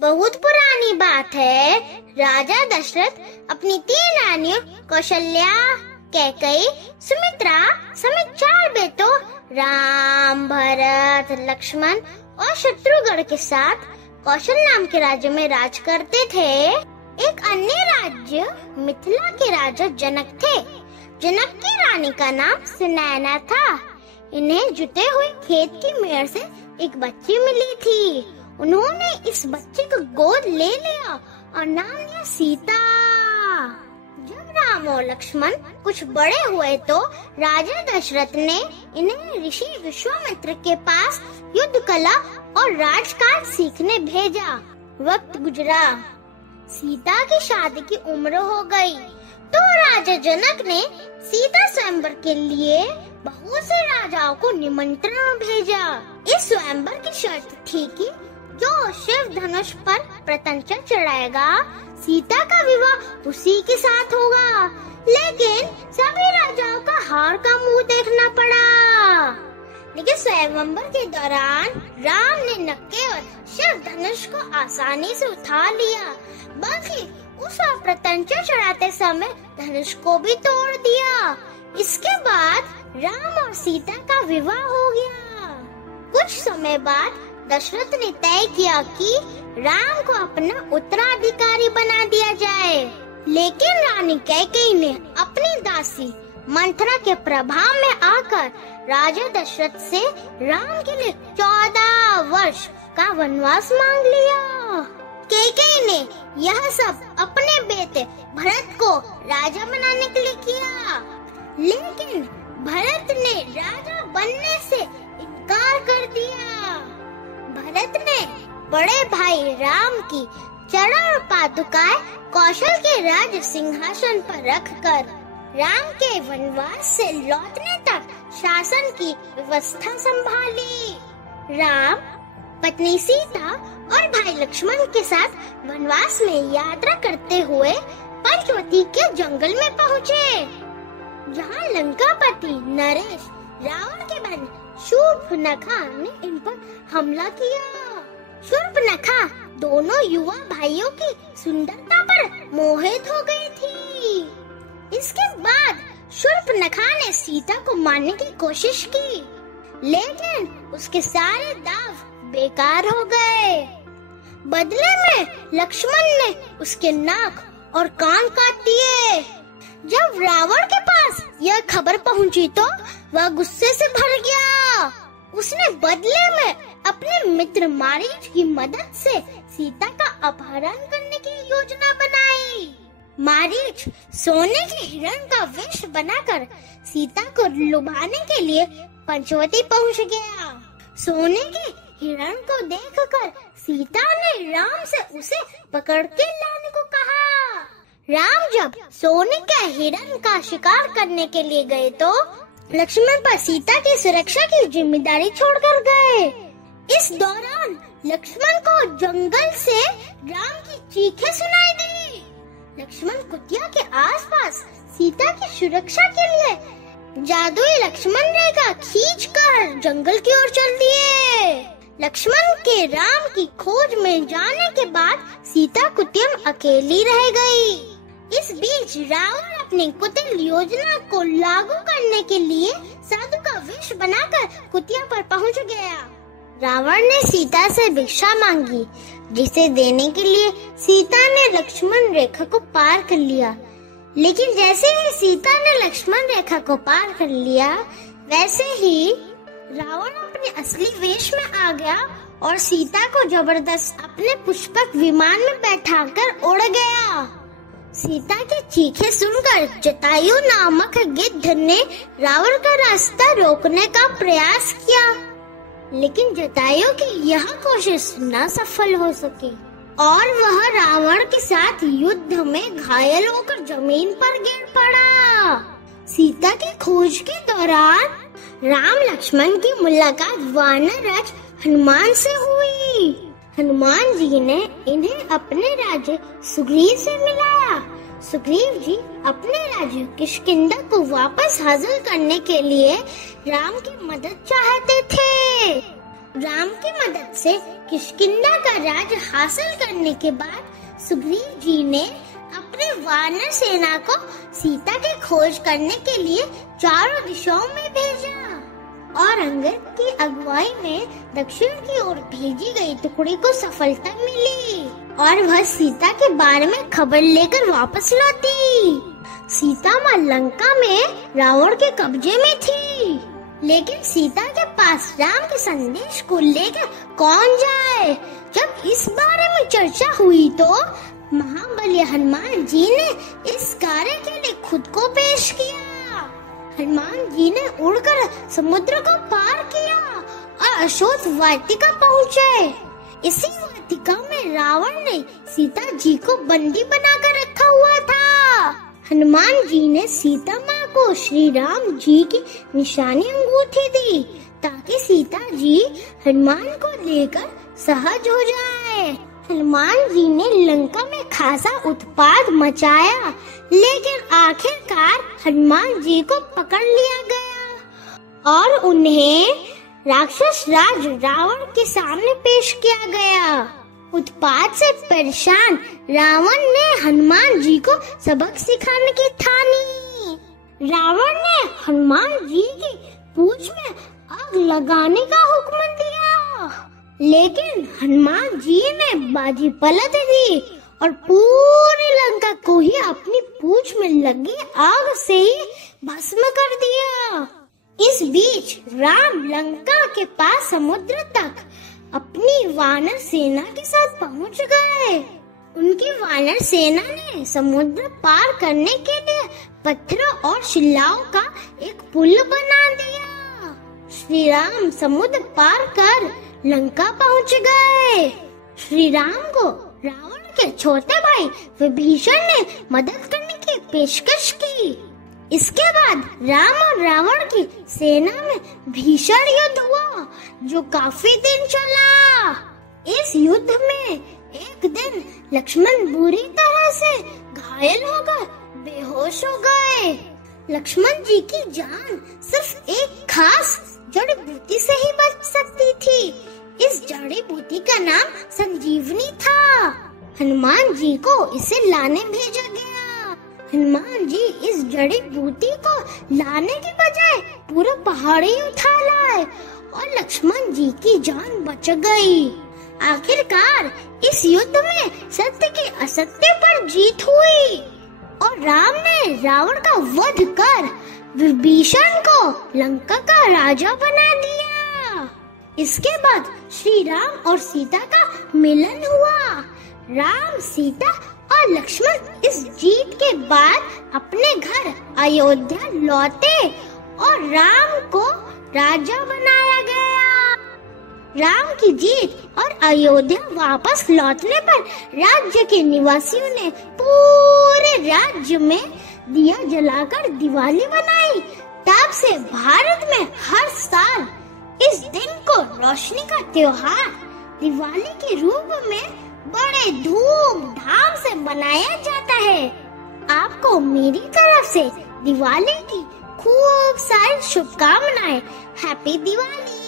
बहुत पुरानी बात है। राजा दशरथ अपनी 3 रानियों कौशल्या, कैकेयी, सुमित्रा समेत 4 बेटों राम, भरत, लक्ष्मण और शत्रुघ्न के साथ कौशल नाम के राज्य में राज करते थे। एक अन्य राज्य मिथिला के राजा जनक थे। जनक की रानी का नाम सुनैना था। इन्हें जुते हुए खेत की मेड़ से एक बच्ची मिली थी। उन्होंने इस बच्चे को गोद ले लिया और नाम दिया सीता। जब राम और लक्ष्मण कुछ बड़े हुए तो राजा दशरथ ने इन्हें ऋषि विश्वामित्र के पास युद्ध कला और राजकाज सीखने भेजा। वक्त गुजरा, सीता की शादी की उम्र हो गई तो राजा जनक ने सीता स्वयंवर के लिए बहुत से राजाओं को निमंत्रण भेजा। इस स्वयंवर की शर्त थी कि जो शिव धनुष पर प्रत्यंचा चढ़ाएगा सीता का विवाह उसी के साथ होगा। लेकिन सभी राजाओं का हार का मुंह देखना पड़ा। लेकिन स्वयंवर के दौरान राम ने न केवल शिव धनुष को आसानी से उठा लिया बल्कि उस पर प्रत्यंचा चढ़ाते समय धनुष को भी तोड़ दिया। इसके बाद राम और सीता का विवाह हो गया। कुछ समय बाद दशरथ ने तय किया कि राम को अपना उत्तराधिकारी बना दिया जाए। लेकिन रानी कैकेयी ने अपनी दासी मंथरा के प्रभाव में आकर राजा दशरथ से राम के लिए 14 वर्ष का वनवास मांग लिया। कैकेयी ने यह सब अपने बेटे भरत को राजा बनाने के लिए किया, लेकिन भरत ने राजा बनने से इनकार कर दिया। भरत ने बड़े भाई राम की चरण पादुकाएं कौशल के राज सिंहासन पर रखकर राम के वनवास से लौटने तक शासन की व्यवस्था संभाली। राम पत्नी सीता और भाई लक्ष्मण के साथ वनवास में यात्रा करते हुए पंचवटी के जंगल में पहुँचे, जहाँ लंकापति नरेश रावण के बहन शूर्पणखा ने इन पर हमला किया। शूर्पणखा दोनों युवा भाइयों की सुंदरता पर मोहित हो गई थी। इसके बाद शूर्पणखा ने सीता को मारने की कोशिश की, लेकिन उसके सारे दाव बेकार हो गए। बदले में लक्ष्मण ने उसके नाक और कान काट दिए। जब रावण के पास यह खबर पहुंची तो वह गुस्से से भर गया। उसने बदले में अपने मित्र मारीच की मदद से सीता का अपहरण करने की योजना बनाई। मारीच सोने के हिरण का वेश बनाकर सीता को लुभाने के लिए पंचवटी पहुंच गया। सोने के हिरण को देखकर सीता ने राम से उसे पकड़ के लाने को कहा। राम जब सोने के हिरण का शिकार करने के लिए गए तो लक्ष्मण पर सीता की सुरक्षा की जिम्मेदारी छोड़कर गए। इस दौरान लक्ष्मण को जंगल से राम की चीखें सुनाई दी। लक्ष्मण कुटिया के आसपास सीता की सुरक्षा के लिए जादुई लक्ष्मण रेखा खींचकर जंगल की ओर चल दिए। लक्ष्मण के राम की खोज में जाने के बाद सीता कुटिया में अकेली रह गई। इस बीच रावण अपनी कुटिल योजना को लागू करने के लिए साधु का वेश बनाकर कुटिया पर पहुंच गया। रावण ने सीता से भिक्षा मांगी, जिसे देने के लिए सीता ने लक्ष्मण रेखा को पार कर लिया। लेकिन जैसे ही सीता ने लक्ष्मण रेखा को पार कर लिया, वैसे ही रावण अपने असली वेश में आ गया और सीता को जबरदस्त अपने पुष्पक विमान में बैठाकर उड़ गया। सीता की चीखें सुनकर जटायु नामक गिद्ध ने रावण का रास्ता रोकने का प्रयास किया, लेकिन जटायु की यह कोशिश न सफल हो सकी और वह रावण के साथ युद्ध में घायल होकर जमीन पर गिर पड़ा। सीता की खोज के दौरान राम लक्ष्मण की मुलाकात वानर राज हनुमान से हुई। हनुमान जी ने इन्हें अपने राज्य सुग्रीव से मिलाया। सुग्रीव जी अपने राज्य किष्किंधा को वापस हासिल करने के लिए राम की मदद चाहते थे। राम की मदद से किष्किंधा का राज हासिल करने के बाद सुग्रीव जी ने अपने वानर सेना को सीता की खोज करने के लिए चारों दिशाओं में भेजा और अंगद की अगुवाई में दक्षिण की ओर भेजी गई टुकड़ी को सफलता मिली और वह सीता के बारे में खबर लेकर वापस लौटी। सीता माँ लंका में रावण के कब्जे में थी, लेकिन सीता के पास राम के संदेश को लेकर कौन जाए। जब इस बारे में चर्चा हुई तो महाबली हनुमान जी ने इस कार्य के लिए खुद को पेश किया। हनुमान जी ने उड़कर समुद्र को पार किया और अशोक वाटिका पहुँचे। इसी वाटिका में रावण ने सीता जी को बंदी बनाकर रखा हुआ था। हनुमान जी ने सीता माँ को श्री राम जी की निशानी अंगूठी दी ताकि सीता जी हनुमान को लेकर सहज हो जाए। हनुमान जी ने लंका में खासा उत्पात मचाया, लेकिन आखिरकार हनुमान जी को पकड़ लिया गया और उन्हें राक्षस राज रावण के सामने पेश किया गया। उत्पात से परेशान रावण ने हनुमान जी को सबक सिखाने की ठानी। रावण ने हनुमान जी की पूंछ में आग लगाने का हुक्म दिया, लेकिन हनुमान जी ने बाजी पलट दी और पूरी लंका को ही अपनी पूंछ में लगी आग से ही भस्म कर दिया। इस बीच राम लंका के पास समुद्र तक अपनी वानर सेना के साथ पहुंच गए। उनकी वानर सेना ने समुद्र पार करने के लिए पत्थरों और शिलाओं का एक पुल बना दिया। श्री राम समुद्र पार कर लंका पहुंच गए। श्री राम को रावण के छोटे भाई विभीषण ने मदद करने की पेशकश की। इसके बाद राम और रावण की सेना में भीषण युद्ध हुआ जो काफी दिन चला। इस युद्ध में एक दिन लक्ष्मण बुरी तरह से घायल होकर बेहोश हो गए। लक्ष्मण जी की जान सिर्फ एक खास जड़ी बूटी से ही बच सकती थी। इस जड़ी बूटी का नाम संजीवनी था। हनुमान जी को इसे लाने भेजा गया। हनुमान जी इस जड़ी बूटी को लाने के बजाय पूरा पहाड़ी उठा लाए और लक्ष्मण जी की जान बच गई। आखिरकार इस युद्ध में सत्य की असत्य पर जीत हुई और राम ने रावण का वध कर विभीषण को लंका का राजा बना दिया। इसके बाद श्री राम और सीता का मिलन हुआ। राम, सीता और लक्ष्मण इस जीत के बाद अपने घर अयोध्या लौटे और राम को राजा बनाया गया। राम की जीत और अयोध्या वापस लौटने पर राज्य के निवासियों ने पूरे राज्य में दिया जलाकर दिवाली मनाई। तब से भारत में हर साल इस दिन को रोशनी का त्योहार दिवाली के रूप में बड़े धूमधाम से मनाया जाता है। आपको मेरी तरफ से दिवाली की खूब सारी शुभकामनाएं। हैप्पी दिवाली।